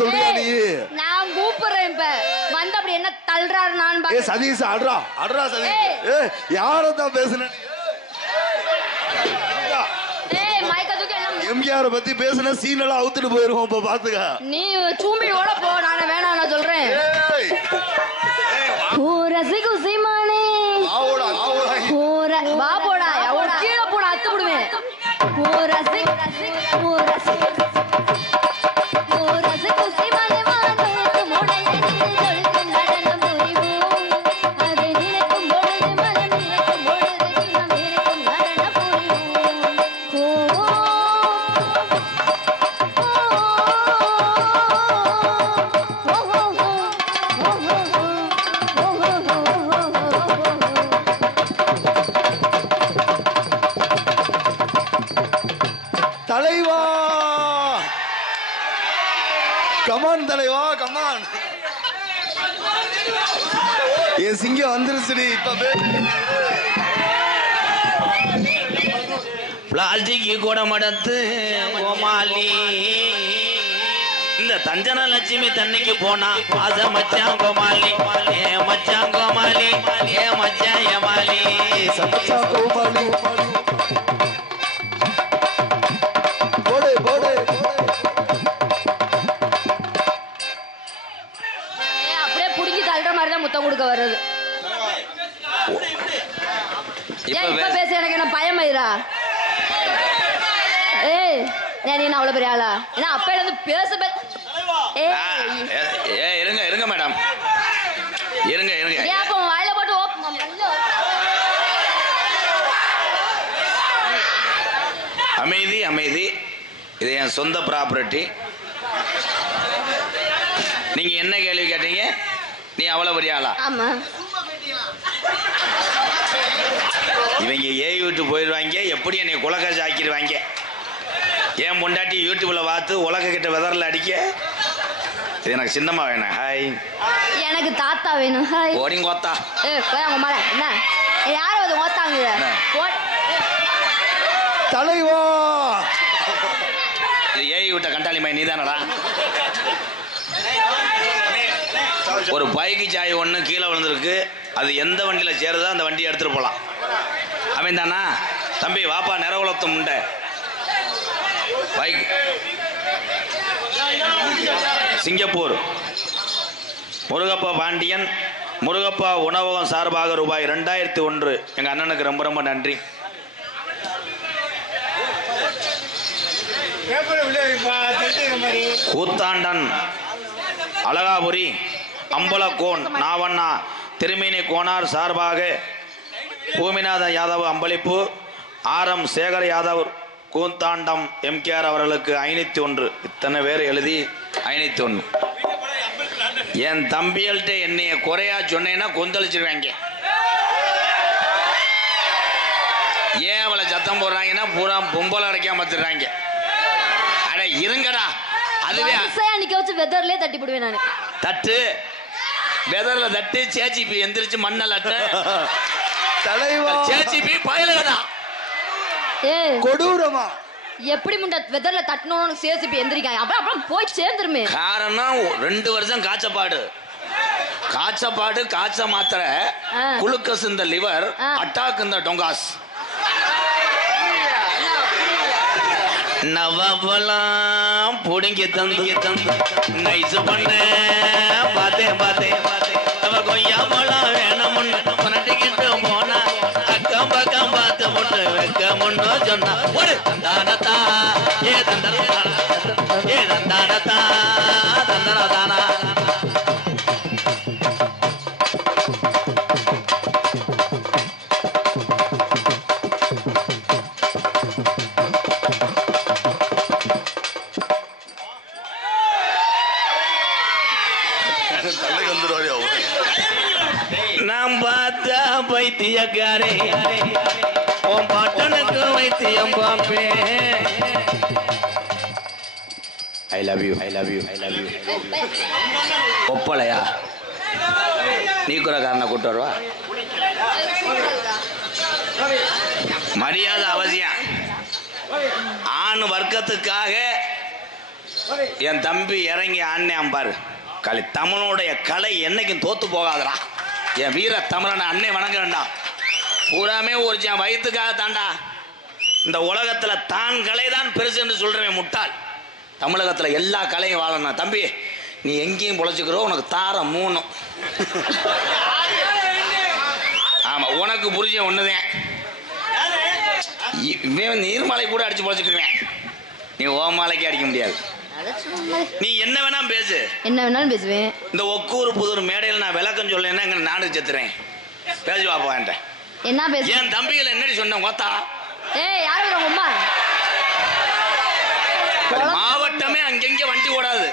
சொல்றியா நீ? நான் கூப்பிடுறேன் இப்ப வந்து அப்படி என்ன தள்ளுறாரு நான் ஏ சதீஷ் அட்ரா அட்ரா சதீஷ். ஏ யாரை தான் பேசுன? ஏய் மைக்க தூக்கி என்ன எம்ஜிஆர் பத்தி பேசுன சீன் எல்லாம் அவுத்துட்டு போயிருவோம். இப்ப பாத்துக்க நீ சூம்பியோட போ. நான் வேணாம் நான் சொல்றேன். ரசிகு சீமானே ஆவோடா ஆவோடா பாபோடா அவன் கீழே போட அத்து விடுவேன். ஓ ரசிகு ஓ ரசிகு ஓ ரசிகு சீமானே வானத்து மோடையே நீ சொல்லும் நடனம் புரிவோம். அதை நினைக்கும் பொழுது மனம் நினைக்கும் பொழுது நாம் நினைக்கும் நடனம் புரிவோம். ஓ தலைவா கமான் தலைவா கமான். என் சிங்கம் வந்துருச்சுடி. இப்ப பிளாஸ்டிக் கூட மடத்து கோமாளி இந்த தஞ்சன லட்சுமி தண்ணிக்கு போனா பாச மச்சான் கோமாளி ஏ மச்சான் கோமாளி ஏ மச்சான் ஏமாளி சச்சா கோமாளி போடு போடு. அப்படியே புடிங்கி தள்ளுற மாதிரி தான் முத்தம் கொடுக்க வர்றது. இப்ப பேச எனக்கு என்ன பயமாயிரா? ஏய் நீ அவ்வளவு பெரிய ஆளா? ஏன்னா அப்ப இருந்து பேச இருங்க இருங்க மேடம் இருங்க இருங்க. வாயில போட்டு அமைதி அமைதி. இது என் சொந்த ப்ராப்பர்ட்டி. நீங்க என்ன கேள்வி கேட்டீங்க? நீ அவ்வளவு பெரிய ஆளா? ஆமா. இவங்க ஏய் விட்டு போயிடுவாங்க. எப்படி என்னை குலக்காசு ஆக்கிடுவாங்க. ஏன் பொண்டாட்டி யூடியூப்ல பார்த்து உலக கிட்ட வெதரில் அடிக்க. இது எனக்கு சின்னமா வேணும். ஹாய். எனக்கு தாத்தா வேணும். ஹாய். ஓடிங்க கோத்தா. உங்க மேல என்ன யாராவது ஓத்தாங்க? தலைவா இது ஏய் விட்ட கண்டாளி மை நீதானடா? ஒரு பைக்கு சாய் ஒன்று கீழே விழுந்திருக்கு. அது எந்த வண்டியில் சேருதோ அந்த வண்டியை எடுத்துட்டு போகலாம். அவன் தானா? தம்பி வாப்பா நிறவுலத்தம் உண்ட பைக். சிங்கப்பூர் முருகப்பா பாண்டியன் முருகப்பா உணவகம் சார்பாக ரூபாய் 2001. எங்கள் அண்ணனுக்கு ரொம்ப ரொம்ப நன்றி. கூத்தாண்டன் அழகாபுரி அம்பலக்கோன் நாவண்ணா திருமேனி கோனார் சார்பாக பூமிநாத யாதவ் அம்பளிப்பு. ஆரம் சேகர் யாதவ் கூத்தாண்டம் எம்கேஆர் அவர்களுக்கு 501. இத்தனை பேர் எழுதி 501. என் தம்பிகள்கிட்ட என்னைய குறையா சொன்னேன்னா கொந்தளிச்சிருவாங்க. ஏன் அவளை சத்தம் போடுறாங்கன்னா பூரா பொம்பளை அடைக்காம வச்சிடுறாங்க. அட இருங்கடா. அதுவே நிக்க வச்சு வெதர்லயே தட்டி போடுவேன் நான். தட்டு வெதர்ல தட்டு சேச்சிபி எந்திரிச்சு மண்ணல் அட்ட தலைவா சேச்சிபி பயலகடா. கொடூரமா எப்படி முண்ட வெதர்ல தட்டணும்னு சேசிபி எந்திரிக்காங்க. அப்புறம் போய் சேர்ந்துருமே. காரணம் 2 வருஷம் காய்ச்சப்பாடு காய்ச்ச மாத்திரை குளுக்கஸ் இந்த லிவர் அட்டாக் இந்த டொங்காஸ் நவவலாம் புடுங்கி தந்து நைஸ் பண்ண பார்த்தேன் அவ கொய்யாமலாம் வேணும்னு புரட்டிக்கிட்டு போனா அக்கம் பக்கம் பார்த்து முட்டு வைக்க முன்னோ சொன்னா ஒரு தந்தானத்தா ஏ தந்தானத்தா தந்தனதானா. நாம் பார்த்தா பைத்தியக்காரே உன் பாட்டனுக்கு வைத்தியம் பாப்பே. ஐ லவ் யூ ஒப்பலையா நீ குறக்காரனை கூட்டு வருவா. மரியாதை அவசியம். ஆண் வர்க்கத்துக்காக என் தம்பி இறங்கி ஆடினேன் பாரு. தமிழனுடைய கலை என்னைக்கும் தோத்து போகாதடா. என் வீர தமிழனை அன்னை வணங்குறேன்டா. பூராமே ஒரு என் வயிற்றுக்காக தாண்டா. இந்த உலகத்துல தான் கலை தான் பெருசு என்று சொல்றேன் முட்டாள். தமிழகத்துல எல்லா கலையும் வாழணும். தம்பி நீ எங்கேயும் பொழைச்சிக்கிறோ, உனக்கு தாரம் 3. ஆமா, உனக்கு புரிஞ்ச ஒண்ணுதான். நீர்மலை கூட அடிச்சு பொழைச்சிக்குவேன். நீ ஓமாலைக்கு அடிக்க முடியாது. நீ என்ன வேணா பேசு, என்ன வேணாலும் பேசுவேன். இந்த ஒக்கூர் புதூர் மேடையில் நான் விளக்கம் சொல்லேன்னா எங்க நாடு செத்துறேன். பேசி பாப்பா என்கிட்ட. என்ன பேசு? என் தம்பிகளை என்னடி சொன்னேன் கோத்தா? ஏய் யாரு உங்க அம்மா? மாவட்டமே அங்கங்க வண்டி ஓடாது.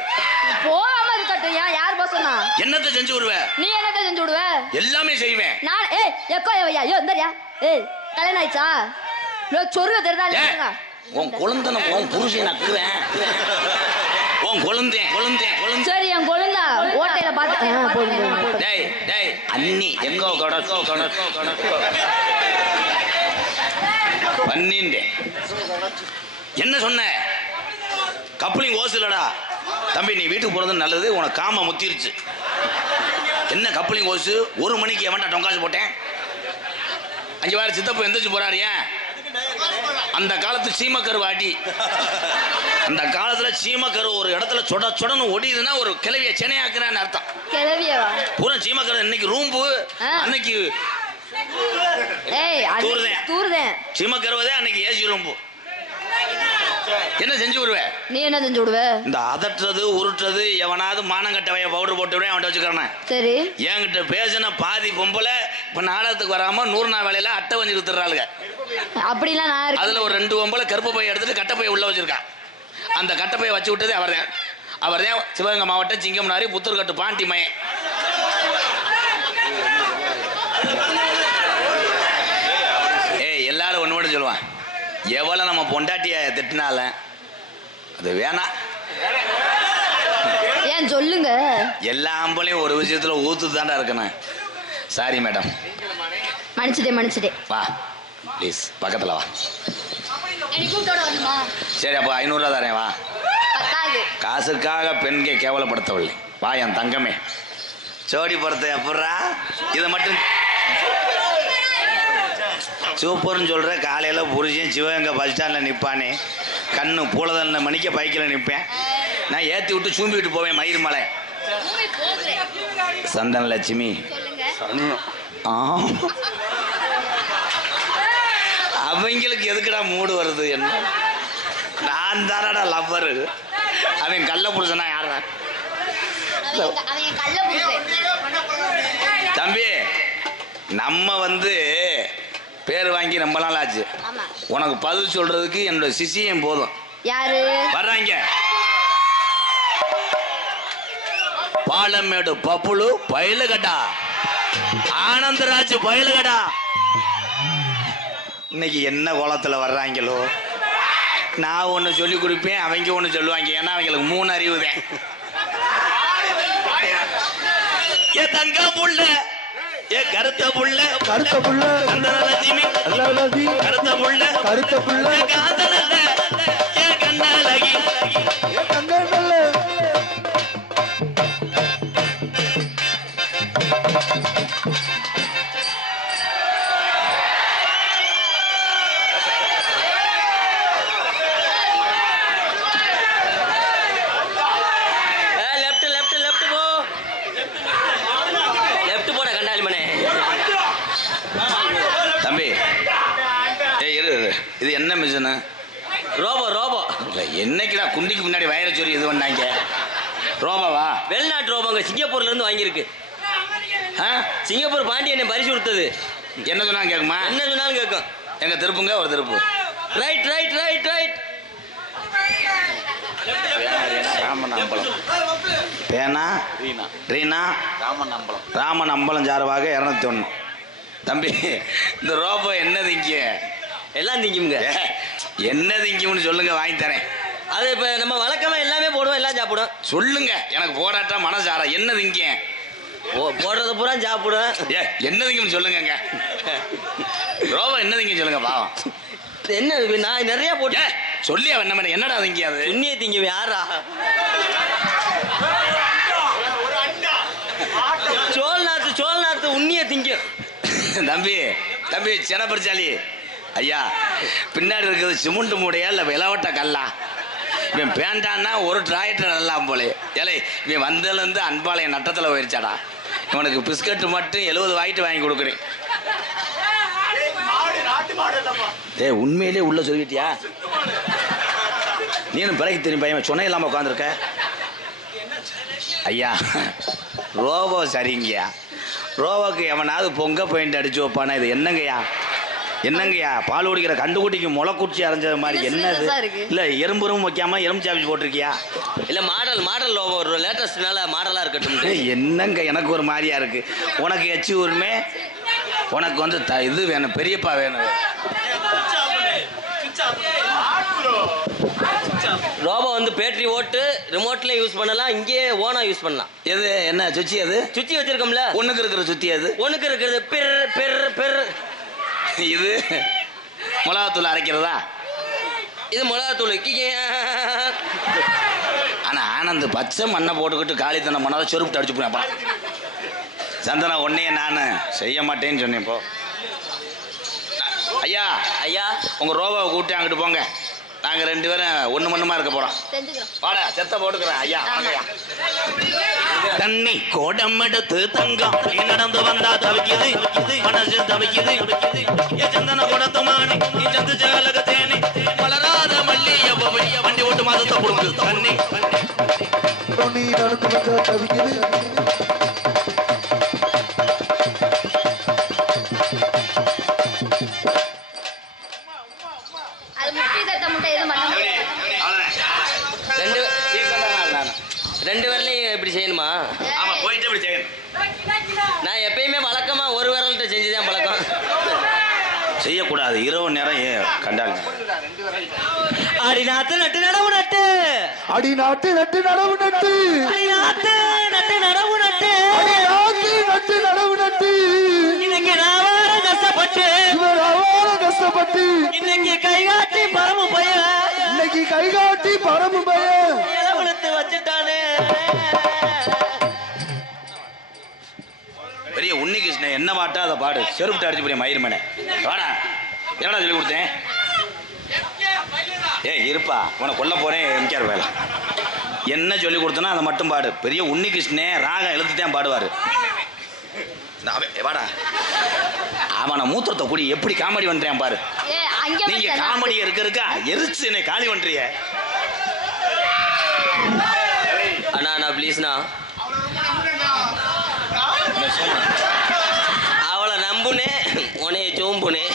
போகாம இருக்கட்டும். யார் போக சொன்னா? என்னத்தை செஞ்சு விடுவ? நீ என்னத்தை செஞ்சு விடுவ? எல்லாமே செய்வேன் நான். ஏய் எக்கோ ஐயா யோ இந்தரியா. ஏய் கல்யாணம் ஆயிச்சா? லோ சொருக தெரிதா இல்லையா? உன் குழந்தன உன் புருஷன் நக்குறேன். உன் குழந்தேன் குழந்தேன் குழந்தை. சரி என் குழந்தை ஓட்டையில பாத்து. டேய் டேய் அண்ணி எங்கோ கடக்கோ கடக்கோ கடக்கோ பண்ணிண்டே. என்ன சொன்ன? கப்ளிங் ஓசுலடா. தம்பி நீ வீட்டுக்கு போறது நல்லது. உனக்கு காம முத்திருச்சு. என்ன கப்ளிங் ஓசு? 1 மணிக்கு எவன்டா டொங்காசு போட்டேன்? 5 வாரம் சித்தப்பு எந்திரிச்சு போறாரு. ஏன்? அந்த காலத்து சீமக்கரு வாட்டி. அந்த காலத்துல சீமக்கரு ஒரு இடத்துல சொட சொடன்னு ஒடியுதுன்னா ஒரு கிளவிய சென்னையாக்குறான்னு அர்த்தம். கிளவியவா? பூரா சீமக்கரு இன்னைக்கு ரூம்பு அன்னைக்கு தூர்தேன். சீமக்கருவதே அன்னைக்கு ஏசி ரூம்பு. என்ன செஞ்சு விடுவ? நீ என்ன செஞ்சு விடுவ? இந்த அதட்டுறது உருட்டுறது. எவனாவது மானங்கட்ட வய பவுடர் போட்டு விட அவன்கிட்ட வச்சுக்கிறேன். சரி என்கிட்ட பேசின பாதி பொம்பளை இப்ப நாடகத்துக்கு வராம 100 நாள் வேலையில அட்டை வஞ்சு கொடுத்துறாளுங்க. அப்படிலாம் நான் அதுல ஒரு 2 பொம்பளை கருப்பு பைய எடுத்துட்டு கட்டப்பைய உள்ள வச்சிருக்கான். அந்த கட்டப்பைய வச்சு விட்டது அவர்தான் சிவகங்கை மாவட்டம் சிங்கம்னாரி புத்தூர்கட்டு பாண்டி மயன். எல்லாரும் ஒன்று மட்டும் சொல்லுவான். எவ்வளோ நம்ம பொண்டாட்டிய திட்டினால அது வேணாம். ஏன் சொல்லுங்க? எல்லா ஆம்பளையும் ஒரு விஷயத்துல ஊத்து தாண்டா இருக்கணும். Sorry madam. மன்னிச்சிட்டே. வா ப்ளீஸ் பக்கத்தில் வா. சரி அப்போ 500 ரூபா தரேன். வா. காசுக்காக பெண்கை கேவலப்படுத்தவில்லை. வா என் தங்கமே. சோடி படத்தை அப்புறா இதை மட்டும் சூப்பர்னு சொல்கிற. காலையில் புரிஞ்சேன் சிவகங்கை பஸ் ஸ்டாண்டில் நிற்பானே. கண்ணு பூலதல்ல மணிக்க பைக்கில் நிற்பேன். நான் ஏற்றி விட்டு சூம்பி விட்டு போவேன் மயிர் மலை. சந்தன லட்சுமி அவங்களுக்கு எதுக்குடா மூடு வருது? என்ன நான் தானடா லவ்வரு. அவன் கள்ள புருஷனா யாரா? தம்பி நம்ம பேர் வாங்கி ரொம்ப நாள் ஆச்சு. உனக்கு பதில் சொல்றதுக்கு என்னோட சிசியம் போதும். யாரு வர்றாங்க? பாலமேடு பப்புளு பயிலுகடா, ஆனந்தராஜ் பயிலுகடா. இன்னைக்கு என்ன கோலத்துல வர்றாங்களோ? நான் ஒன்று சொல்லி கொடுப்பேன், அவங்க ஒன்று சொல்லுவாங்க. ஏன்னா அவங்களுக்கு 3 அறிவு தான். ஏ தங்க புள்ள, ஏ கருத்த புள்ள, கருத்த புள்ள, லட்சுமி கருத்த புள்ள, கருத்த புள்ள, காதலல்ல ஏ கண்ணழகி, ஏ கண்ணல்ல. தம்பி இரு, இது என்ன மிஷினு? ரோபோ இல்லை என்னைக்குடா குண்டிக்கு முன்னாடி வயரை சொல்லி இது பண்ணாங்க? ரோபோவா? வெளிநாட்டு ரோபோங்க, சிங்கப்பூர்ல இருந்து வாங்கியிருக்கு. சிங்கப்பூர் பாண்டி என்ன பரிசு கொடுத்தது. என்ன சொன்னாலும் கேட்குமா? என்ன சொன்னாலும் கேட்கும். எங்க திருப்புங்க, ஒரு திருப்பு. Right right right right. ராமநம்பலம் பேனா ரீனா ராமநம்பலம் சார்பாக 201. தம்பி இந்த ரோபோ என்ன திங்க? எல்லாம் திங்குங்க. என்ன திங்கும்னு சொல்லுங்க, வாங்கி தரேன். அது இப்போ நம்ம வழக்கமாக எல்லாமே போடுவோம், எல்லாம் சாப்பிடும். சொல்லுங்க, எனக்கு போடாட்டா மனசார என்ன திங்க? போடுறது பூரா சாப்பிடும். என்ன திங்கும்னு சொல்லுங்க. ரோபோ என்ன திங்க சொல்லுங்க பாவம். என்ன நான் நிறைய போட்டேன். சொல்லி அவன் என்ன என்னடா திங்கியாது உண்ணிய திங்கும் யாரா சோல்நாத்து உண்ணிய திங்கும் தம்பி சினப்பரிச்சாலி ஐயா பின்னாடி இருக்கிறது சிமெண்ட் மூடையா இல்லை விளவட்ட கல்லா இவன் பேண்டான்னா ஒரு டிராக்டர் நல்லா போலே ஏலே இவன் வந்ததுலேருந்து அன்பாளைய நட்டத்தில் போயிருச்சாடா இவனுக்கு பிஸ்கட்டு மட்டும் 70 வாங்கிட்டு வாங்கி கொடுக்குறேன் உண்மையிலே உள்ள சொல்லிட்டியா நீனும் பிறகு தெரியும் பையன் சொன்ன இல்லாமல் உட்காந்துருக்க ஐயா ரோபோ சரிங்கய்யா ரோபோக்கு எவனாவது பொங்க பெயிண்ட் அடிச்சு வைப்பானா இது என்னங்கய்யா பால் குடிக்கிற கண்டுக்குட்டிக்கு முளைக்குச்சி அரைஞ்சது மாதிரி என்னது இல்லை எறும்புரும் வைக்காம எறும்பு சாப்பிச்சு போட்டிருக்கியா இல்லை மாடல் ஒரு லேட்டஸ்ட்னால மாடலாக இருக்கட்டும் என்னங்க எனக்கு ஒரு மாதிரியா இருக்கு உனக்கு எச்சி ஊருமே உனக்கு வந்து இது வேணும் பெரியப்பா வேணும் ரோபோ வந்து பேட்டரி ஓட்டு ரிமோட்ல யூஸ் பண்ணலாம் இங்கே ஓனா யூஸ் பண்ணலாம் எது என்ன சுச்சி அது சுத்தி வச்சிருக்கோம்ல ஒண்ணுக்கு இருக்கிற சுத்தி அது ஒண்ணுக்கு இருக்கிறது பெர் இது மிளகாத்தூள் அரைக்கிறதா இது மிளகாத்தூள் ஆனா ஆனந்த் பச்சை மண்ணை போட்டுக்கிட்டு காலி தண்ணை மண்ணாத சொருப்பிட்டு அடிச்சு போனப்பா சந்தனா உன்னையே நான் செய்ய மாட்டேன்னு சொன்னேன் இப்போ ஐயா உங்க ரோபாவை கூப்பிட்டு அங்கிட்டு போங்க நாங்க 2 பேரும் ஒண்ணு மண்ணுமா இருக்க போறோம் பாடா செத்த போட்டுக்கிறேன் ஐயா தண்ணி கோடம் எடுத்து தங்கம் நீ நடந்து வந்தா தவிக்குது மனசு தவிக்குது சந்தன குடத்து மாணி நீ சந்து ஜகலக தேனி வளராத மல்லிய வண்டி ஓட்டு மாதத்தை கொடுக்கு தண்ணி நீ நடந்து வந்தா தவிக்குது ரெண்டு விரலையும் இப்படி செய்யணுமா ஆமா போயிட்டு இப்படி செய்யணும் நான் எப்பயுமே வழக்கமா ஒரு விரல்கிட்ட செஞ்சுதான் பழக்கம் செய்யக்கூடாது இரவு நேரம் கண்டால் அடி நாத்து நட்டு நடவு நட்டு அடி நாட்டு நட்டு நடவு நட்டு நாத்து நட்டு நடவு நட்டு நட்டு நடவு நட்டு இன்னைக்கு நான் கஷ்டப்பட்டு இன்னைக்கு கைகாட்டி பரமு பையன் இளவெடுத்து வச்சுட்டானே பெரிய உன்னி கிருஷ்ணன் என்ன பாட்டா அதை பாடு செருப்புட்டு அடிச்சு போய் மயிர் மேனே வாடா என்னடா சொல்லி கொடுத்தேன் இருப்பா உன கொல்ல போறேன் எம்கேஆர் வேலை என்ன சொல்லி கொடுத்தனா அதை மட்டும் பாடு பெரிய உன்னி கிருஷ்ணே ராகம் எழுத்துதான் பாடுவாரு வாடா அவனை மூத்திரத்தை கூடி எப்படி காமெடி பண்றேன் பாரு நீங்க காமெடி இருக்கா எரிச்சு என்னை காலி பண்றிய அண்ணா ப்ளீஸ்ண்ணா அவளை நம்புனே உனைய சோம்புனே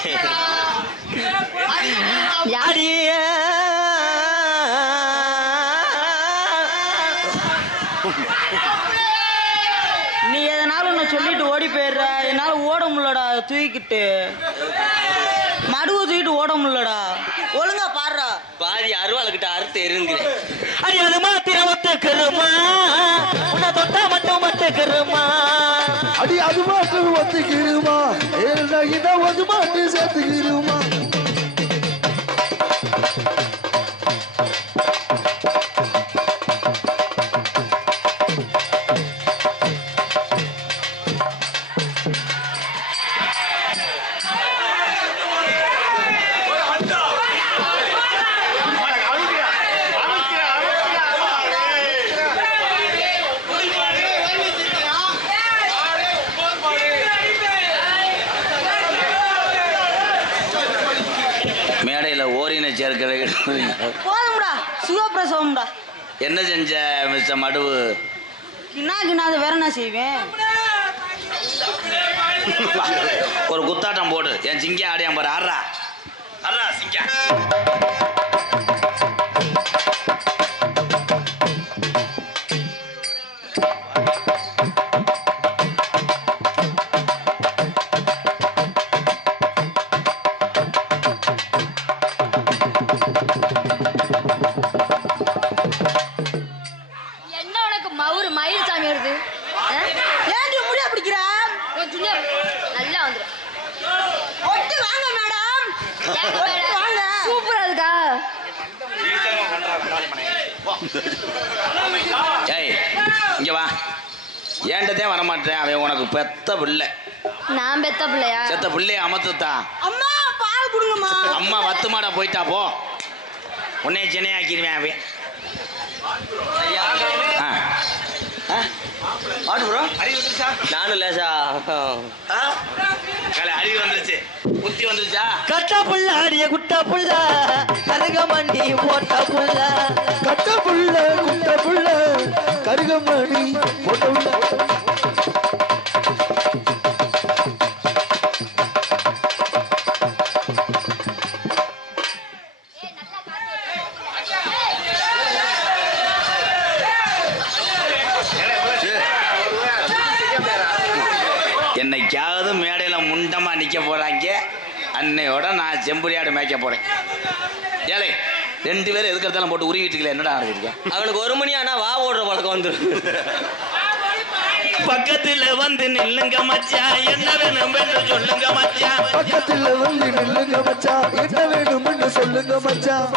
நீ எதனால உன்னை சொல்லிட்டு ஓடி போயிடுற என்னால ஓட முடியலடா தூக்கிட்டு மடுவை தூக்கிட்டு ஓட முடியலடா ஒழுங்கா பாடுறா பாதி அருவாளுக்கிட்ட அறுத்து எருங்கிறேன் அடி அது மாத்திர ஒத்துக்கிறமா உன்னை தொட்டா மட்டும் ஒத்துக்கிறமா அடி அது மாற்றம் ஒத்துக்கிறமா இதை ஒரு மாட்டு சேர்த்துக்கிறமா போதும்டா சுகப்பிரசவம்டா என்ன செஞ்ச மிஸ்டர் மடுவு அது வேற என்ன செய்வேன் ஒரு குத்தாட்டம் போடு என் சிங்க ஆடியான் பாரு ஆடுறா ஆடுறா சிங்க ஏய் இங்க வா. ஏன்டதே வரமாட்டேன். அவன் உனக்கு பெத்த பிள்ளை. நான் பெத்த பிள்ளையா? செத்த பிள்ளைய அமர்த்துத்தா. அம்மா பால் கொடுங்கம்மா. அம்மா வத்துமாடா போயிட்டா போ. உன்னைய சென்னை ஆக்கிடுவேன் அவன். பாட்டு ப்ரோ நானும் லேசா அறிவு வந்துருச்சு, புத்தி வந்துருச்சா? கட்ட புள்ள அடிய குட்ட புள்ள கருகமணி போட்ட புள்ள. கட்ட புள்ள குட்ட புள்ள கருகமணி போட்ட புள்ள. என்னைக்காவது மேடையில முண்டமா நிக்க போறாங்க. அன்னையோட நான் செம்புரியாடு மேய்க்க போறேன். ஏழை 2 பேரும் எதுக்கு எடுத்தாலும் போட்டு உருவிட்டு இருக்கல. என்னடா நடக்குறீங்க? அவனுக்கு 1 மணி ஆனா வா ஓடுற பழக்கம் வந்துடும். பக்கத்துல வந்து நில்லுங்க மச்சான், என்ன வேணும் என்று சொல்லுங்க மச்சான். பக்கத்துல வந்து நில்லுங்க மச்சான், என்ன வேணும்னு சொல்லுங்க மச்சான்.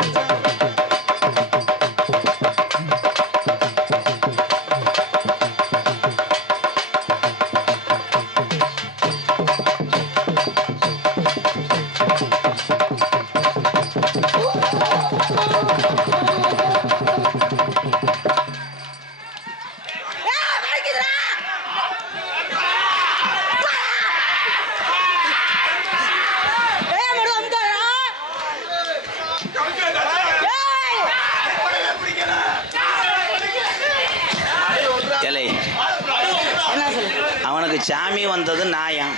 அவனுக்கு சாமி வந்தது நாயம்.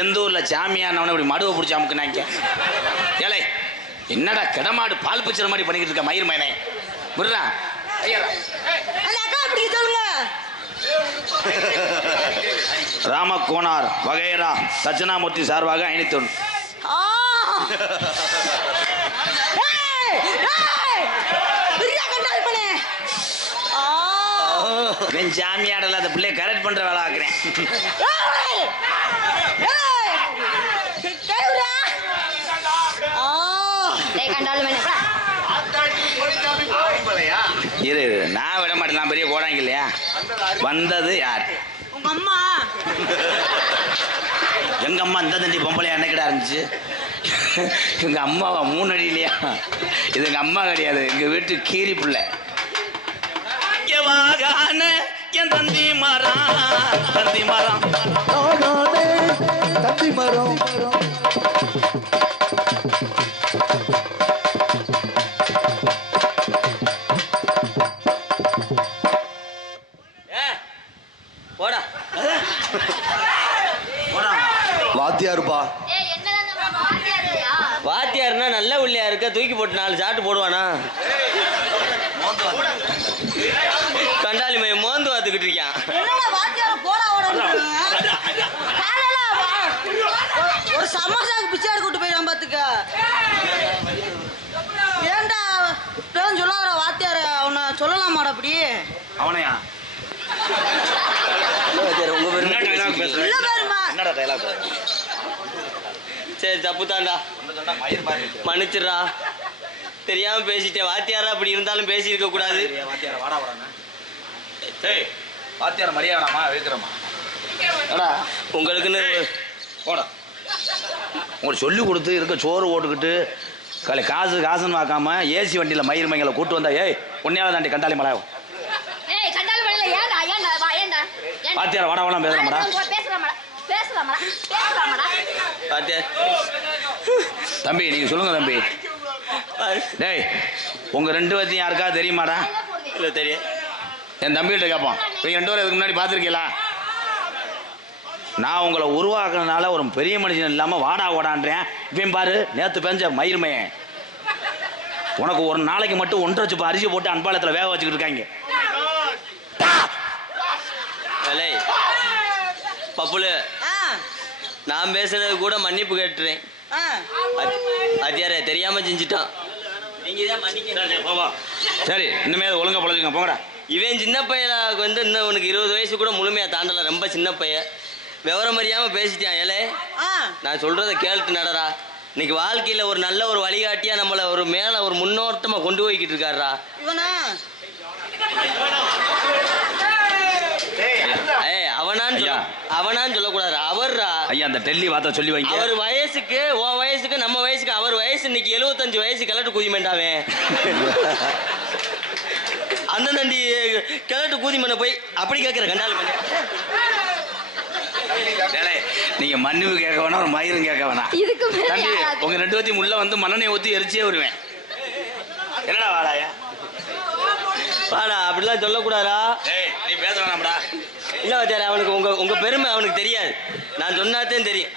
எந்த ஊர்ல சாமியானவனை இப்படி மடுவை பிடிச்சி அமுக்குனாங்க. ஏலை என்னடா கிடமாடு பால் பிச்சுற மாதிரி பண்ணிக்கிட்டு இருக்க மயிர் மயனே விடுறா. ராமகோனார் வகைரா தட்சிணாமூர்த்தி சார்பாக 501. சாமியாடல அந்த பிள்ளைய கரெக்ட் பண்ற வேலை ஆக்குறேன். இரு நான் விட மாட்டேன். நான் பெரிய கோடாங்க இல்லையா? வந்தது யார்? உங்க அம்மா. எங்க அம்மா இந்த தண்டி பொம்பளையா என்னக்கிடா இருந்துச்சு? எங்க அம்மாவா 3 அடி இல்லையா? இது எங்க அம்மா கிடையாது, எங்க வீட்டு கீரி பிள்ளை. என் தந்தி மரம் தந்தி மரம் தந்தி மரம். போடா வாத்தியாருப்பா. வாத்தியாருன்னா நல்ல உள்ளியா இருக்க, தூக்கி போட்டு 4 சாட்டு போடுவானா? கண்டாளி மையம் மோந்து பார்த்துக்கிட்டு இருக்கான். ஒரு சமோசாக்கு பிச்சை கூட்டு போயிடான் பாத்துக்க. ஏண்டா சொல்லாத வாத்தியார அவனை சொல்லலாமாடா அப்படி? அவனையா? உங்க என்னடா டைலாக்? சரி தப்பு தாண்டா, மன்னிச்சிடுறா. தெரியாம பேசிட்டேன். வாத்தியாரா அப்படி இருந்தாலும் பேசி இருக்க கூடாது. வாத்தியார மரியாதாமா வைக்கிறோமா? உங்களுக்குன்னு போட உங்களுக்கு சொல்லி கொடுத்து இருக்க சோறு ஓட்டுக்கிட்டு காசுன்னு பார்க்காம ஏசி வண்டியில் மயிர் மைங்களை கூட்டு வந்தா ஏய் பொன்னியால தாண்டி கண்டாளி மலை வாத்தியார வட வளம் பேசுறமாடா. தம்பி நீங்க சொல்லுங்க தம்பி. டேய் உங்க 2 பேர்த்தையும் யாருக்காவது தெரியுமாடா? இல்லை தெரியும். என் தம்பிகிட்ட கேட்போம். நீங்க 2 பேரும் இதுக்கு முன்னாடி பார்த்துருக்கீங்களா? நான் உங்களை உருவாக்குறதுனால ஒரு பெரிய மனுஷன் இல்லாமல் வாடா ஓடான்றேன். இப்பயும் பாரு நேற்று பெஞ்ச மயிர்மையன் உனக்கு ஒரு நாளைக்கு மட்டும் 1.5 லட்சம் அரிசி போட்டு அன்பாலத்தில் வேக வச்சுக்கிட்டு இருக்காங்க. பப்புலு நான் பேசுறது கூட மன்னிப்பு கேட்டுறேன். அத்தியார தெரியாம செஞ்சுட்டான். சரி இனிமே ஒழுங்கா பழச்சுங்க போங்கடா. இவன் சின்ன பையன் வந்து இன்னும் உனக்கு 20 வயசு கூட முழுமையா தாண்டல. ரொம்ப சின்ன பையன், விவரம் அறியாம பேசிட்டான். ஏலே நான் சொல்றத கேள்ட்டு நடரா. இன்னைக்கு வாழ்க்கையில ஒரு நல்ல ஒரு வழிகாட்டியா நம்மள ஒரு மேல ஒரு முன்னோட்டமா கொண்டு போய்கிட்டு இருக்காருடா. இவனா அவனான்னு சொல்லக்கூடாது, அவர்ரா. ஐயா அந்த டெல்லி வார்த்தை சொல்லி வைங்க. அவர் வயசுக்கு உன் வயசுக்கு நம்ம வயசுக்கு அவர் வயசு இன்னைக்கு 75 வயசு கிழட்டு குதிமேண்டாவே. அந்த நண்டி கிழட்டு கூதிமனை போய் அப்படி கேட்கிற கண்டால் பண்ண. நீங்க மன்னிப்பு கேட்க வேணாம், ஒரு மயிரும் கேட்க வேணாம். இதுக்கு மேல தம்பி யாராவது- உங்க 2 பேத்தையும் உள்ள வந்து மண்ணெண்ணெய் ஊத்தி எரிச்சே வருவேன். என்னடா வாடாயா? வாடா அப்படிலாம் சொல்லக்கூடாதா? ஏய் நீ பேச வேணாம்டா. இல்ல வச்சாரு, அவனுக்கு உங்க பெருமை அவனுக்கு தெரியாது. நான் சொன்னாதான் தெரியும்.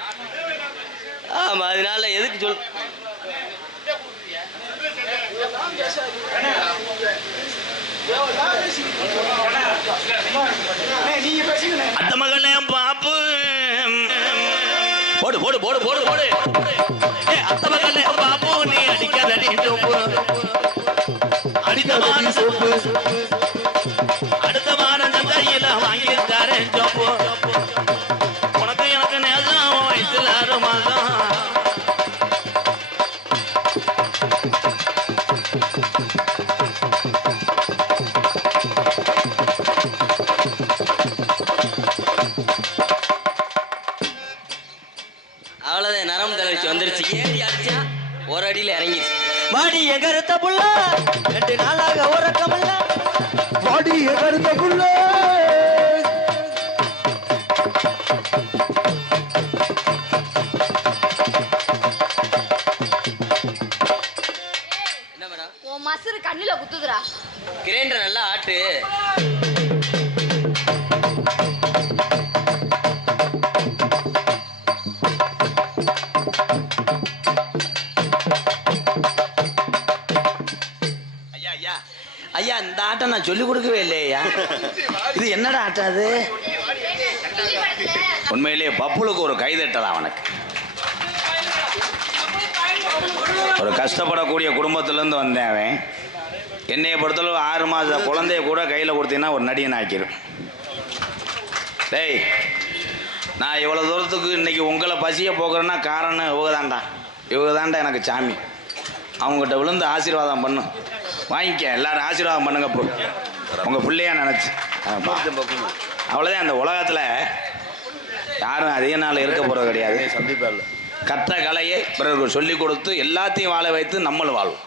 ஆமா, அதனால எதுக்கு சொல். அந்த மகளே பாப்பு போடு போடு போடு போடு போடு. அந்த மகளே பாப்பு நீ அடிக்காதடி சோப்பு, அடிக்காதடி சோப்பு, அடுத்த வாரம் சந்தையில வாங்கி தரேன் சோப்பு. உனக்கு எனக்கு நேசம் வயசுல 6 மாதம். அவ்வளவுதான், நரம் தளர்ச்சி வந்துருச்சு. ஏறி அடிச்சா ஒரு அடியில இறங்கிடுச்சு. வாடி எங்க இருத்த புள்ள 2 நாளாக உறக்கமில்ல. வாடி எகர்ந்த புள்ள. என்ன மேடம்? உன் மசுறு கண்ணுல குத்துதுடா. கிரைண்டர் நல்லா ஆட்டு. ஐயா இந்த ஆட்டம் நான் சொல்லி கொடுக்கவே இல்லையா? இது என்னடா ஆட்டம் அது? உண்மையிலேயே பப்புளுக்கு ஒரு கைதட்டலாம். அவனுக்கு ஒரு கஷ்டப்படக்கூடிய குடும்பத்திலேருந்து வந்தேன். அவன் என்னைய பொறுத்தளவு 6 மாத குழந்தைய கூட கையில் கொடுத்தீங்கன்னா ஒரு நடிகன் ஆக்கிடும். டேய் நான் இவ்வளோ தூரத்துக்கு இன்னைக்கு உங்களை பசியை போக்குறேன்னா காரணம் இவங்க தான்டா எனக்கு சாமி. அவங்ககிட்ட விழுந்து ஆசீர்வாதம் பண்ணு, வாங்கிக்க. எல்லாரும் ஆசீர்வாதம் பண்ணுங்க. உங்கள் பிள்ளையா நினச்சி அவ்வளோதான். அந்த உலகத்தில் யாரும் அதிக நாள் இருக்க போகிறது கிடையாது. சந்திப்பாள் கற்ற கலையை பிறருக்கு சொல்லிக் கொடுத்து எல்லாத்தையும் வாழ வைத்து நம்மளும் வாழும்.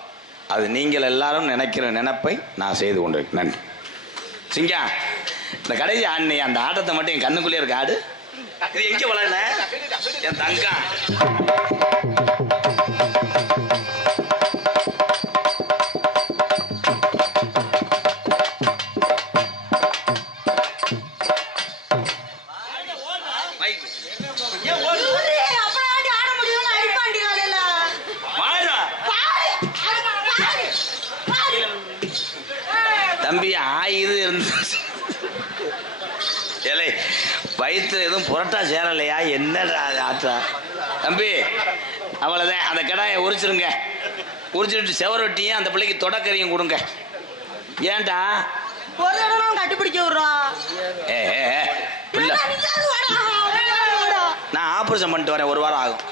அது நீங்கள் எல்லாரும் நினைக்கிற நினைப்பை நான் செய்து கொண்டிருக்கேன். நன்றி. சிங்கா இந்த கடைசி ஆடினி அந்த ஆட்டத்தை மட்டும் என் கண்ணுக்குள்ளே இருக்க ஆடு. இது எங்கே வளரல என் தங்கா? தம்பி ஆயுது இருந்து ஏலே வயிற்று எதுவும் புரட்டா சேரலையா? என்னடா ஆட்டா தம்பி? அவ்வளோதான். அந்த கடாயை உரிச்சிருங்க. உரிச்சிட்டு செவரொட்டியும் அந்த பிள்ளைக்கு தொடக்கறியும் கொடுங்க. ஏன்டா ஒரு தடவை கட்டிப்பிடிக்க விடுறா. ஏ இல்லை, நான் ஆப்ரேஷன் பண்ணிட்டு வரேன். 1 வாரம் ஆகும்.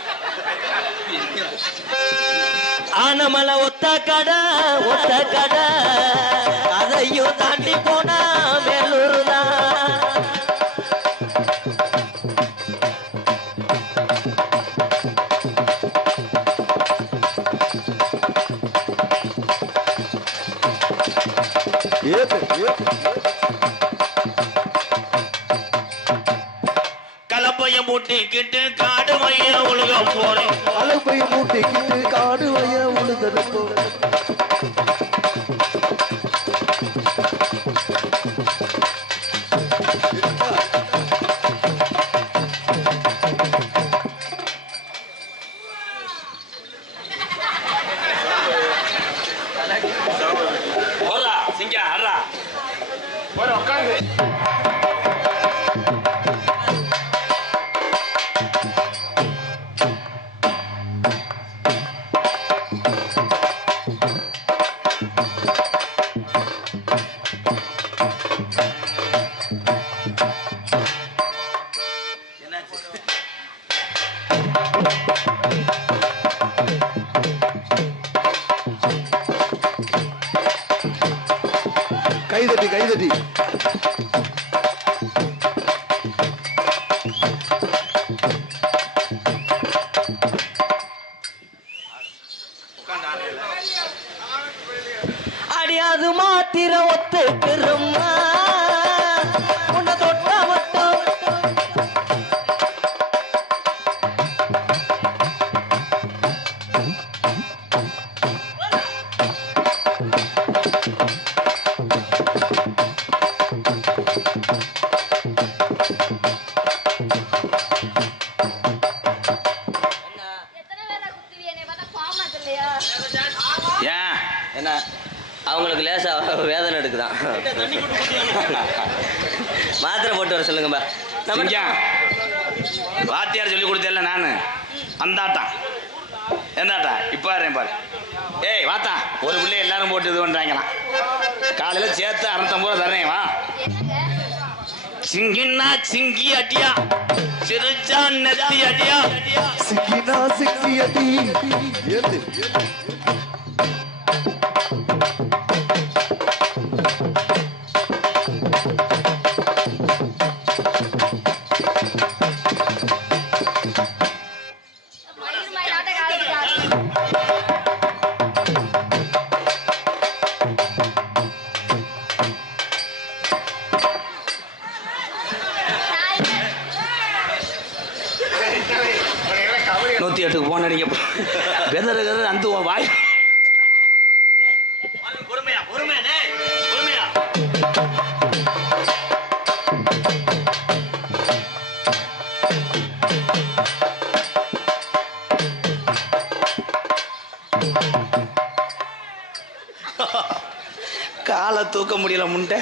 ஆனமலை ஒத்த கடை அதையும் தாண்டி போனா வேலூர் தான். கலப்பைய மூட்டிக்கிட்டு காடு மைய உலக போறேன். அலப்பைய மூட்டிக்கிட்டு காடு வய உழுதல் போறேன். சிங்கா அறா உட்காந்து ஏன் என்ன அவங்களுக்கு லேசா வேதனை எடுக்குதான். மாத்திரை போட்டு வர சொல்லுங்கப்பா. சிங்கம் வாத்தியார் சொல்லி கொடுத்தேன்ல நான் அந்தாட்டம் எந்தாட்டா இப்போ வரேன் பாரு. ஏய் வாத்தா ஒரு பிள்ளை எல்லாரும் போட்டு இது பண்ணுறாங்களாம். காலையில் சேர்த்து 650 ரூபா தர்றேன் வா. சிங்கின்னா சிங்கி அடியா சிரிச்சா நெத்தி அடியா சிக்கினா சிக்கி அடி ஏத்து போன் அடிக்க வெதர் அந்த வாய் பொறுமையா பொறுமையா பொறுமையா. காலை தூக்க முடியல முண்டை.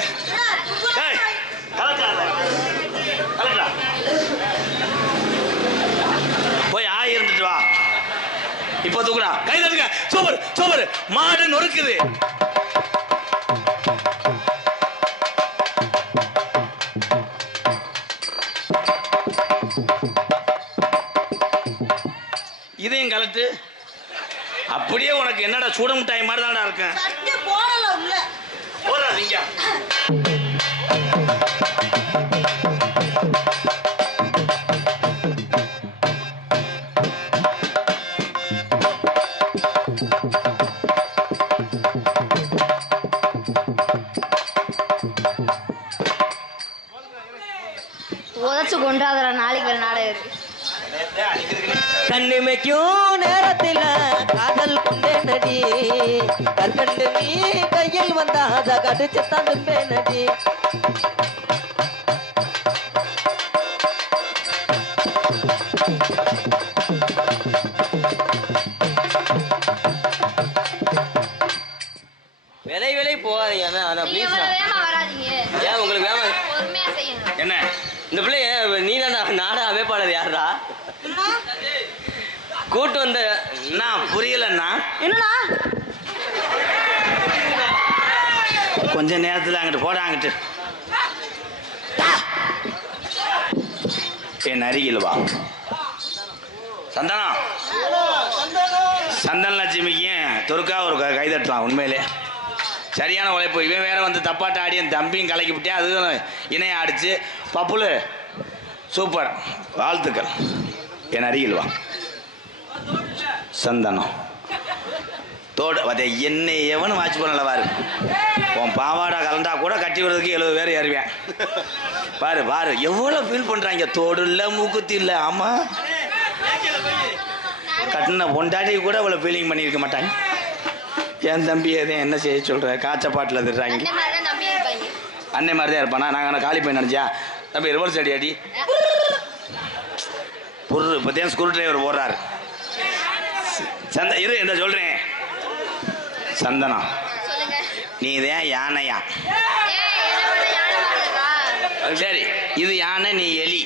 போய் இருந்துட்டு வா. இப்ப தூக்குறா கை தட்டுங்க. சூப்பர் சூப்பர் மாடு நொறுக்குது. இதையும் கலட்டு. அப்படியே உனக்கு என்னடா சூட மிட்டாய் மாதிரி தான்டா இருக்கேன். போறாதீங்க. உதச்சு கொண்டாடுற நாளைக்கு வேற நாடகம் இருக்கு. கண்ணிமைக்கும் நேரத்தில் காதல் கொண்டே நடி கற்கண்டு நீ கையில் வந்தாத கடிச்சு தந்துப்பே நடி. விலை போகாதீங்க. ஏன் உங்களுக்கு வேமா என்ன இந்த பிள்ளைய நீ நாடா அமைப்பாளர் யாரா கூட்டு வந்த? நான் புரியலன்னா என்னடா கொஞ்ச நேரத்தில் அங்கிட்டு போட அங்கிட்டு என் அருகில் வா. சந்தனம் சந்தன லட்சுமிக்கும் துருக்கா ஒரு கைதட்டலாம். உண்மையிலே சரியான உழைப்பு. இவன் வேற வந்து தப்பாட்ட ஆடி என் தம்பியும் கலக்கி விட்டேன். அதுவும் இணைய ஆடிச்சு. பப்புலு சூப்பர் வாழ்த்துக்கள். என் அருகில் வா. சந்தனம் தோடு அதே என்னை எவனும் வாட்ச் பண்ணல பாரு. உன் பாவாடை கலண்டா கூட கட்டி விடுறதுக்கு 70 பேர் ஏறுவேன். பாரு பாரு எவ்வளோ ஃபீல் பண்ணுறாங்க. தோடு இல்லை மூக்குத்தி இல்லை. ஆமாம் கட்டின பொண்டாட்டி கூட இவ்வளோ ஃபீலிங் பண்ணியிருக்க மாட்டாங்க. என் தம்பி எதையும் என்ன செய்ய சொல்கிற காய்ச்சப்பாட்டில் திடுறாங்க. அன்னை மாதிரி தான் இருப்பானா? நாங்கள் காலி போய் நினச்சா தம்பி ரிவர்ஸ் அடி அடி பொருள் இப்போ தான் ஸ்க்ரூ டிரைவர் போடுறாரு. இரு என்ன சொல்கிறேன். சந்தனம் நீ தான் யானையா? சரி இது யானை நீ எலி.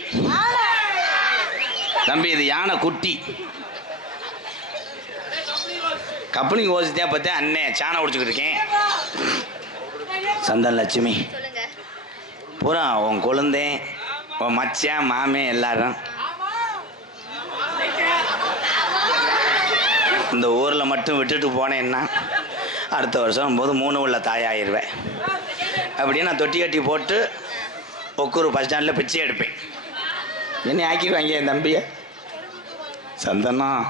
தம்பி இது யானை குட்டி. கப்பலிங் ஓசித்தான் பார்த்தேன் அண்ணே சாணம் உடிச்சுக்கிட்டு இருக்கேன். சந்தன லட்சுமி பூரா உன் குழந்தை உன் மச்சான் மாமே எல்லாரும் இந்த ஊரில் மட்டும் விட்டுட்டு போனேன்னா அடுத்த வருஷம் போது 3 உள்ள தாயாயிருவேன். அப்படியே நான் தொட்டி கட்டி போட்டு ஒக்கூர் பஸ் ஸ்டாண்டில் பிச்சை எடுப்பேன். என்னை ஆக்கிடுவாங்க என் தம்பியை. சந்தனம்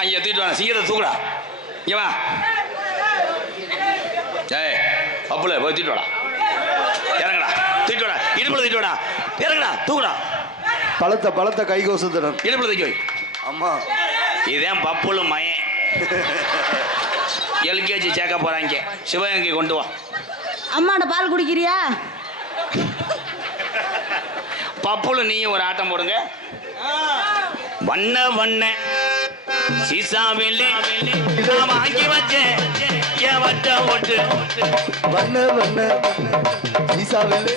அங்கே தூக்கிட்டு வாங்க. சீக்கிரம் தூக்குடா. இங்கே வா. ஏய் அப்புல போய் தூக்கிட்டு வாடா. இறங்கடா தூக்கிட்டு வாடா. இடுப்புல தூக்கிட்டு வாடா. இறங்கடா தூக்குடா. பழத்த பழத்த கை கோசுந்தரன் இடுப்புல தூக்கி வை. அம்மா இதேன் பப்புளு மயன். எல்கேஜி சேர்க்க போறாங்க. சிவகங்கை கொண்டு வா. அம்மாட்ட பால் குடிக்கிறியா? பப்புளு நீயும் ஒரு ஆட்டம் போடுங்க. வண்ண வண்ண சீசாவிலே நான் வாங்கி வச்சேன் என் வட்ட ஓட்டு. வண்ண வண்ண சீசாவிலே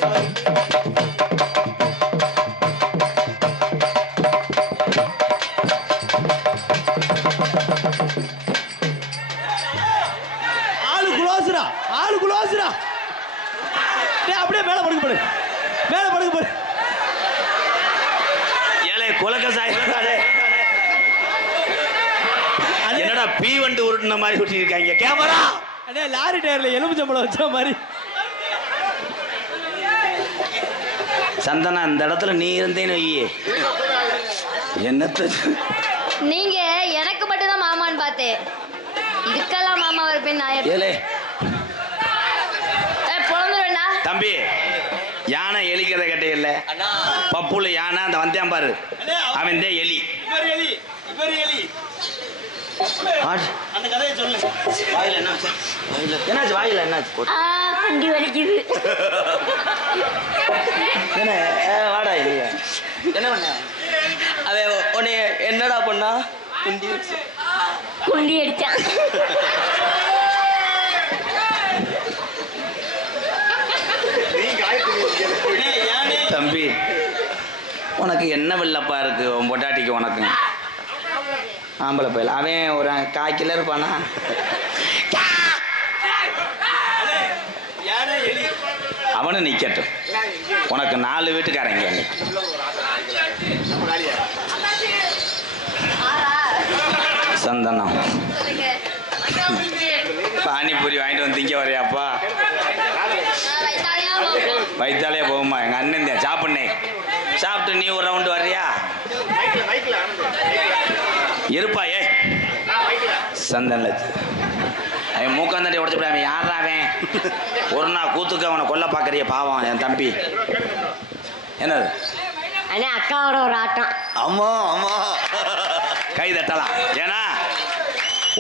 ஆளு குலோசுரா. அப்படியே மேல படுக்க போடு, மேல படுக்க போடு. ஏலே கொலக்க சாய்க்காதே. என்னடா பீ வண்டு உருட்டுன மாதிரி உருட்டி இருக்காங்க. கேமரா அண்ணே லாரி டயர்ல எலுமிச்சம்பழம் வச்ச மாதிரி. சந்தனா இந்த இடத்துல நீ இருந்தேன்னு வையே என்னத்த. நீங்க எனக்கு மட்டும் தான் மாமான்னு பார்த்தேன். இதுக்கெல்லாம் மாமா இருப்பேன் நான். ஏலே பொழந்துருவேண்ணா. தம்பி யானை எலிக்கிறத கட்டே இல்லை. பப்புல யானை அந்த வந்தேன் பாரு, அவன் தான் எலி. அந்த கதையை சொல்லு. வாயில என்னாச்சு? என்னாச்சு வாயில என்னாச்சு? வண்டி வலிக்குது. என்ன வாடா இல்லையா? என்ன பண்ண? அவன் உன்னை என்னடா பண்ணா? குண்டி அடிச்சான். தம்பி உனக்கு என்ன வெள்ளப்பா இருக்கு உன் பொட்டாட்டிக்கு? உனக்கு ஆம்பளை பையல அவன் ஒரு காய்க்கில இருப்பானா? அவனு நிக்கட்டும். உனக்கு 4 வீட்டுக்காரங்க. சந்தனம் பானிபூரி வாங்கிட்டு வந்து திங்க வரையாப்பா? வயிற்றாலே போகுமா? எங்கள் அண்ணன் தான் சாப்பிட்னேன். சாப்பிட்டு நீ ஒரு ரவுண்டு வர்றியா? இருப்பா. ஏ சந்தன்ல அவன் மூக்காந்தாண்டி உடச்சு விடாம யாராவன் ஒரு நாள் கூத்துக்கு அவனை கொல்ல பார்க்குறிய பாவம் என் தம்பி. என்னது? அண்ணே அக்காவோட ஒரு ஆட்டம். அம்மா அம்மா கை தட்டலாம். ஏன்னா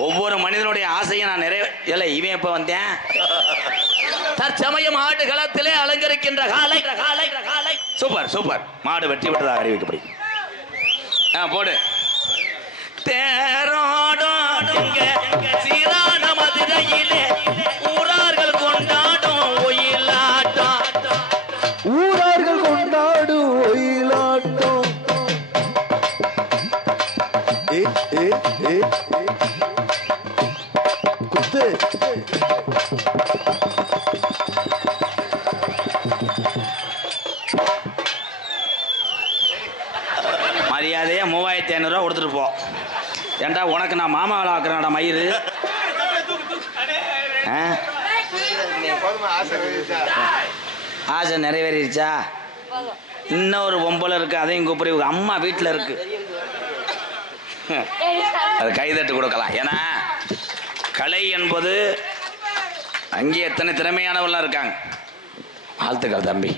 ஒவ்வொரு மனிதனுடைய ஆசையும் நான் இல்லை. இவன் எப்போ வந்தேன்? தற்சமயம் ஆடு களத்திலே அலங்கரிக்கின்ற காலை. Super super. மாடு வெற்றி விட்டதாக அறிவிக்கப்படி. போடு. தேரோடும் சீரான மதுரையிலே ஊரார்கள் கொண்டாடும் ஒயிலாட்டம். ஊரார்கள் கொண்டாடும் ஒயிலாட்டம். குத்து மரியாதையா 3500 கொடுத்துட்டு போ. ஏண்டா உனக்கு நான் மாமா வேலை ஆக்குறேன்டா மயிறு. ஆசை நிறைவேறிடுச்சா? இன்னொரு பொம்பளை இருக்கு, அதையும் கூப்பிடு. அம்மா வீட்டில் இருக்கு, அது கைதட்டு கொடுக்கலாம். ஏன்னா கலை என்பது அங்கே எத்தனை திறமையானவர்களாம் இருக்காங்க. வாழ்த்துக்கள் தம்பி.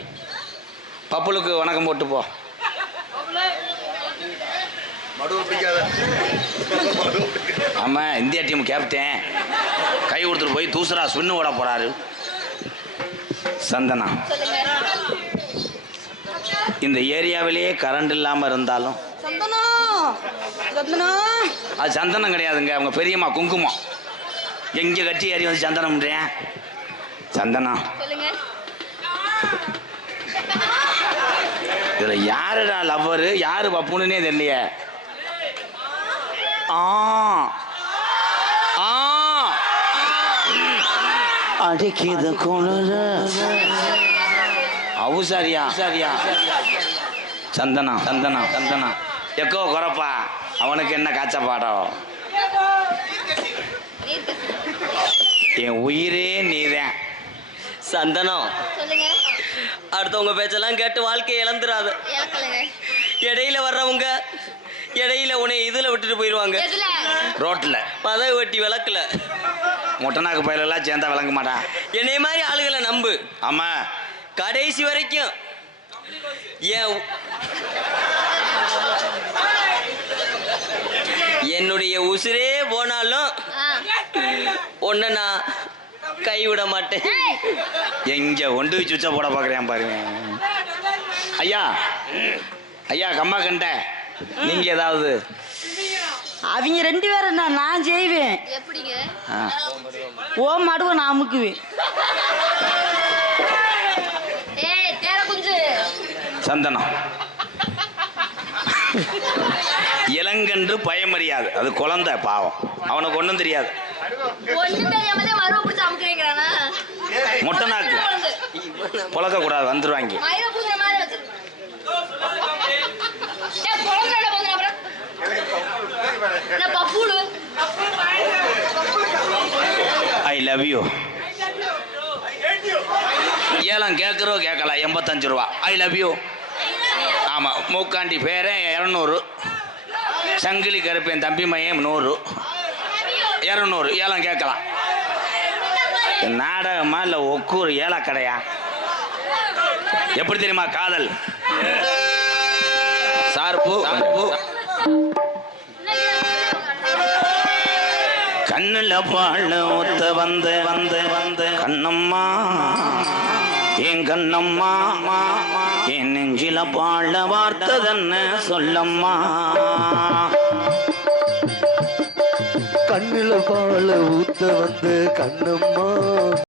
பப்புளுக்கு வணக்கம் போட்டு போ. ஆமா இந்தியா டீம் கேப்டன் கை கொடுத்துட்டு போய் தூசரா சுண்ணு ஓட போறாரு. சந்தனா இந்த ஏரியாவிலேயே கரண்ட் இல்லாம இருந்தாலும் அது சந்தனம் கிடையாதுங்க. அவங்க பெரியம்மா குங்குமம் எங்க கட்டி ஏறி வந்து சந்தனம் சந்தனம். இதுல யாருடா லவ்வரு யாரு பப்புனுன்னே தெரியலையே. அடிக்கிது குளிர அவுசாரியா சந்தனா சந்தனா சந்தனா எக்கோ குறப்பா. அவனுக்கு என்ன காய்ச்ச பாடம்? என் உயிரே நீதான். சந்தனம் அடுத்தவங்க பேச்செல்லாம் கேட்டு வாழ்க்கையை இழந்துடாது. இடையில வர்றவங்க இடையில உன்னை இதுல விட்டுட்டு போயிடுவாங்க. ரோட்ல பதவி வெட்டி விளக்குல முட்டனாக்கு பயிலெல்லாம் சேர்ந்தா விளங்க மாட்டா. என்னை மாதிரி ஆளுகளை நம்பு. ஆமா கடைசி வரைக்கும் என்னுடைய உசுரே போனாலும் ஒன்ன நான் கை விட மாட்டேன். எங்க ஒண்டு சுவிட்ச போட பாக்குறேன் பாருங்க. ஐயா ஐயா கம்மா கண்ட நீங்க ஏதாவது அவங்க 2 பேரும் என்ன நான் செய்வேன். எப்படிங்க? ஓ மாடுவை நான் அமுக்குவேன். ஏய் தேர குஞ்சு சந்தனம் இளங்கன்று பயமறியாது. அது குழந்தை பாவம், அவனுக்கு ஒண்ணும் தெரியாது. ஒண்ணும் தெரியாம தான் மருவ பிடிச்சு அமுக்குறீங்கறானா? மொட்டை நாக்கு புழக்க கூடாது, வந்துருவாங்க. மயிர பூதுற மாதிரி வச்சிருக்க. ஏய் பொளங்கறட போங்க அப்புறம். நான் பப்புடு. I love you. ஏலம் கேட்குறோ கேட்கல 85 ரூபா. I love you. ஆமாம், மூக்காண்டி பேரே 200, சங்கிலி கருப்பேன் தம்பி மையம் 100, 200. ஏலம் கேட்கலாம். நாடகமா இல்லை ஒக்கூர் ஏலக்கடையா? எப்படி தெரியுமா காதல்? சார்பு கண்ணுல பாழ ஒத்த வந்து வந்து வந்து கண்ணம்மா என் கண்ணம்மா என் நெஞ்சில பாழ வார்த்ததன்னு சொல்லம்மா. கண்ணுல பால ஊத்த வந்து கண்ணம்மா